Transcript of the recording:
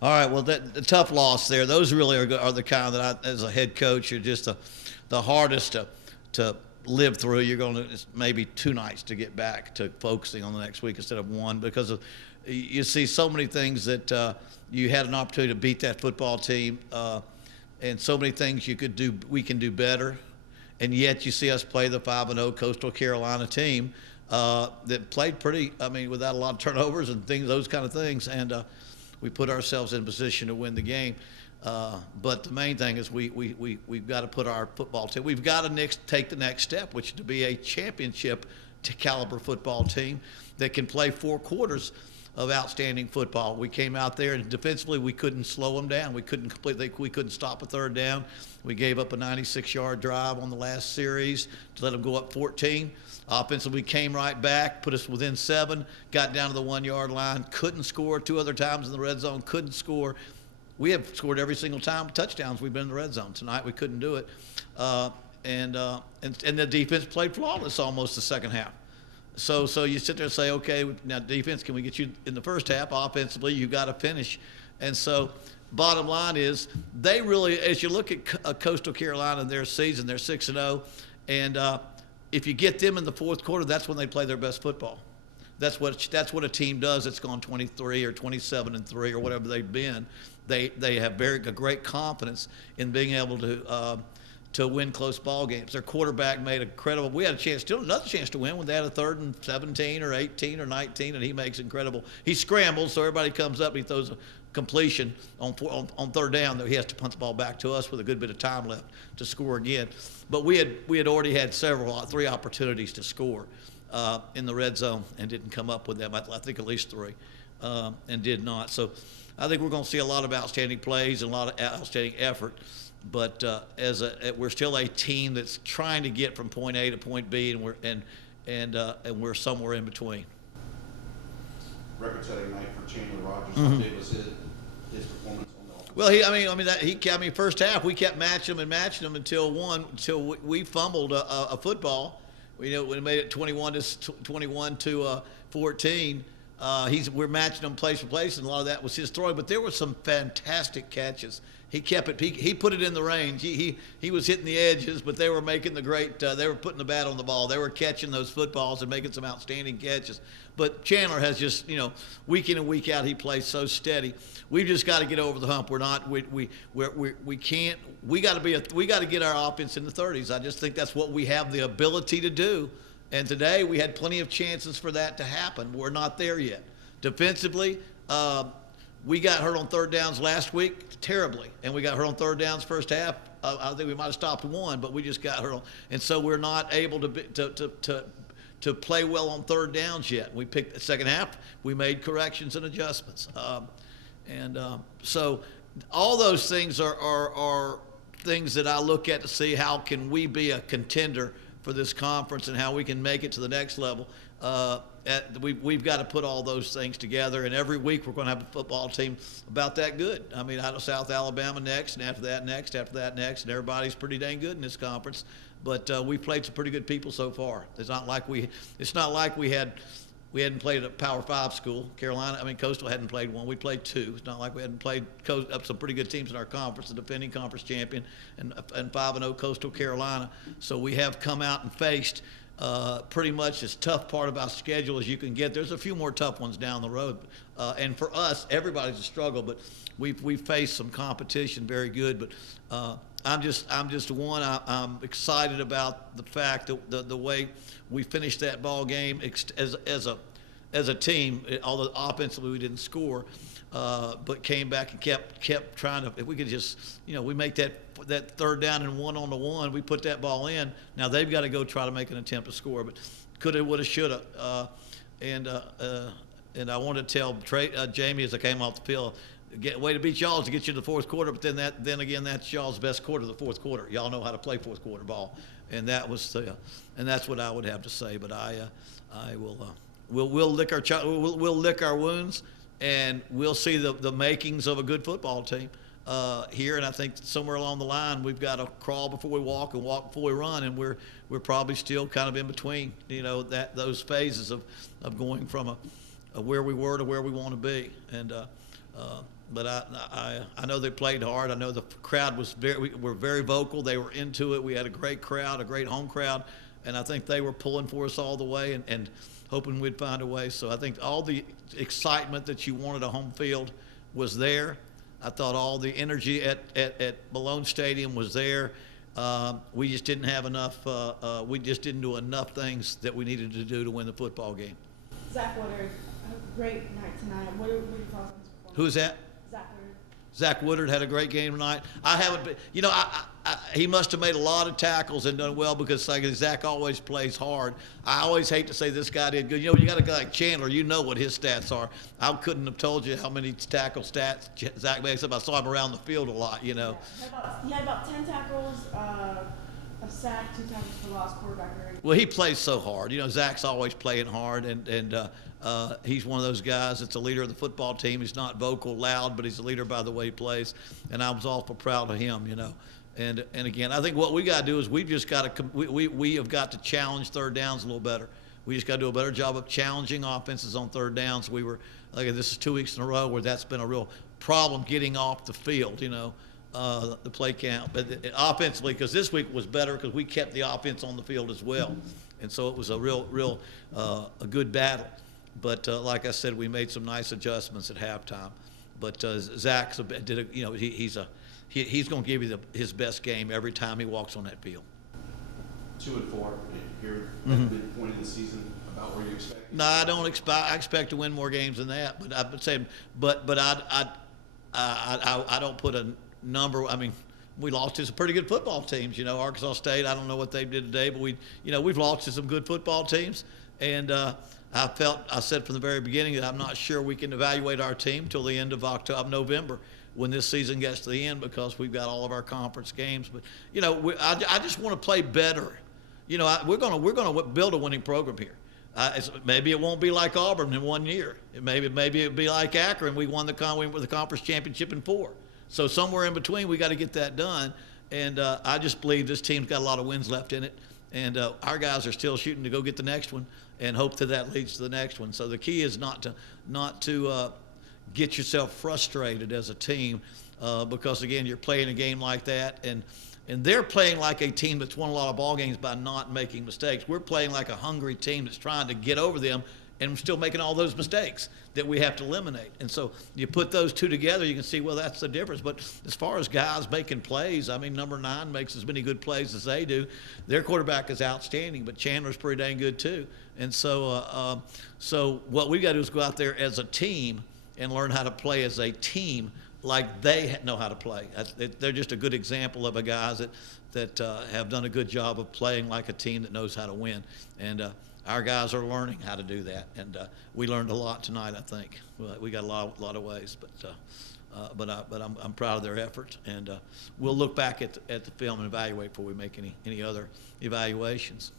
All right, well, the tough loss there. Those really are the kind that as a head coach, are just the hardest to live through. You're going to maybe 2 nights to get back to focusing on the next week instead of one, because you see so many things that you had an opportunity to beat that football team, and so many things we can do better, and yet you see us play the 5-0 Coastal Carolina team that played pretty. I mean, without a lot of turnovers and things, those kind of things, and we put ourselves in position to win the game. But the main thing is we've got to put our football team, we've got to take the next step, which is to be a championship caliber football team that can play 4 quarters of outstanding football. We came out there and defensively we couldn't slow them down. We couldn't stop a third down. We gave up a 96-yard drive on the last series to let them go up 14. Offensively, we came right back, put us within 7, got down to the 1-yard line, couldn't score 2 other times in the red zone, couldn't score. We have scored every single time touchdowns we've been in the red zone. Tonight we couldn't do it. And the defense played flawless almost the second half. So you sit there and say, okay, now defense, can we get you in the first half? Offensively, you've got to finish. And so bottom line is they really, as you look at Coastal Carolina and their season, they're 6-0, and if you get them in the fourth quarter, that's when they play their best football. That's what a team does that's gone 23 or 27-3 or whatever they've been. They have a great confidence in being able to win close ball games. Their quarterback made incredible. We had another chance to win when they had a 3rd and 17 or 18 or 19, and he makes incredible. He scrambles, so everybody comes up and he throws a completion on 3rd down. He has to punt the ball back to us with a good bit of time left to score again. But we had already had 3 opportunities to score in the red zone and didn't come up with them. I think at least 3, and did not. So I think we're going to see a lot of outstanding plays and a lot of outstanding effort. But we're still a team that's trying to get from point A to point B, and we're somewhere in between. Record-setting night for Chandler Rogers. How big was his performance on the offense? Well, first half we kept matching them until we fumbled a football. We made it 21 to 14. We're matching them place for place, and a lot of that was his throwing. But there were some fantastic catches. He kept it. He put it in the range. He was hitting the edges, but they were making the great. They were putting the bat on the ball. They were catching those footballs and making some outstanding catches. But Chandler has just, week in and week out, he plays so steady. We've just got to get over the hump. We're not. We can't. We got to get our offense in the 30s. I just think that's what we have the ability to do. And today we had plenty of chances for that to happen. We're not there yet. Defensively, we got hurt on 3rd downs last week terribly, and we got hurt on 3rd downs first half. I think we might have stopped 1, but we just got hurt and so we're not able to play well on 3rd downs yet. We picked the second half. We made corrections and adjustments, so all those things are things that I look at to see how can we be a contender for this conference and how we can make it to the next level. We've got to put all those things together, and every week we're going to have a football team about that good. I mean, out of South Alabama next, and after that next, and everybody's pretty dang good in this conference. But we've played some pretty good people so far. It's not like we hadn't played at a Power 5 school. Coastal hadn't played one. We played 2. It's not like we hadn't played up some pretty good teams in our conference, the defending conference champion and 5-0 Coastal Carolina. So we have come out and faced pretty much as tough part of our schedule as you can get. There's a few more tough ones down the road. And for us, everybody's a struggle, but we've faced some competition very good. But I'm I'm excited about the fact that the way we finished that ball game as a team. Although offensively we didn't score, but came back and kept trying to. If we could just, we make that 3rd down and 1-on-1, we put that ball in. Now they've got to go try to make an attempt to score, but coulda, woulda, shoulda. And I wanted to tell Jamie as I came off the field, way to beat y'all is to get you to the fourth quarter, but then again, that's y'all's best quarter, the fourth quarter. Y'all know how to play fourth quarter ball, and that's what I would have to say. But we'll lick our wounds, and we'll see the makings of a good football team here. And I think somewhere along the line we've got to crawl before we walk and walk before we run, and we're probably still kind of in between, those phases of going from where we were to where we want to be. And I know they played hard. I know the crowd were very vocal. They were into it. We had a great crowd, a great home crowd, and I think they were pulling for us all the way and hoping we'd find a way. So I think all the excitement that you wanted a home field was there. I thought all the energy at Malone Stadium was there. We just didn't have enough. We just didn't do enough things that we needed to do to win the football game. Zach Woodard, a great night tonight. What are your thoughts on his performance? Who's that? Zach Woodard. Zach Woodard had a great game tonight. I haven't been, he must have made a lot of tackles and done well because like Zach always plays hard. I always hate to say this guy did good. You got a guy like Chandler, you know what his stats are. I couldn't have told you how many tackle stats Zach made, except I saw him around the field a lot, Yeah. He had about 10 tackles, a sack, 2 tackles for loss, quarterback rating. Well, he plays so hard. Zach's always playing hard, and he's one of those guys that's a leader of the football team. He's not vocal, loud, but he's a leader by the way he plays, and I was awful proud of him, And again, I think what we got to do is we have got to challenge third downs a little better. We just got to do a better job of challenging offenses on third downs. This is 2 weeks in a row where that's been a real problem getting off the field, the play count. But offensively, because this week was better because we kept the offense on the field as well. And so it was a real a good battle. But like I said, we made some nice adjustments at halftime. But Zach he's going to give you his best game every time he walks on that field. 2-4 here at the midpoint of the season. About where you expect? No, I don't expect. I expect to win more games than that. But I would say, but I don't put a number. I mean, we lost to some pretty good football teams. Arkansas State. I don't know what they did today, but we've lost to some good football teams. And I said from the very beginning that I'm not sure we can evaluate our team till the end of November when this season gets to the end because we've got all of our conference games. But I just want to play better. We're going to build a winning program here. Maybe it won't be like Auburn in 1 year. Maybe it'll be like Akron. We won the conference championship in 4. So somewhere in between, we got to get that done. And I just believe this team's got a lot of wins left in it. And our guys are still shooting to go get the next one and hope that leads to the next one. So the key is not to get yourself frustrated as a team because, again, you're playing a game like that. And they're playing like a team that's won a lot of ball games by not making mistakes. We're playing like a hungry team that's trying to get over them and still making all those mistakes that we have to eliminate. And so you put those two together, you can see, well, that's the difference. But as far as guys making plays, I mean, number 9 makes as many good plays as they do. Their quarterback is outstanding, but Chandler's pretty dang good too. And so what we got to do is go out there as a team and learn how to play as a team like they know how to play. They're just a good example of guys that have done a good job of playing like a team that knows how to win. And our guys are learning how to do that. And we learned a lot tonight, I think. We got a lot of ways, but I'm proud of their effort. And we'll look back at the film and evaluate before we make any other evaluations.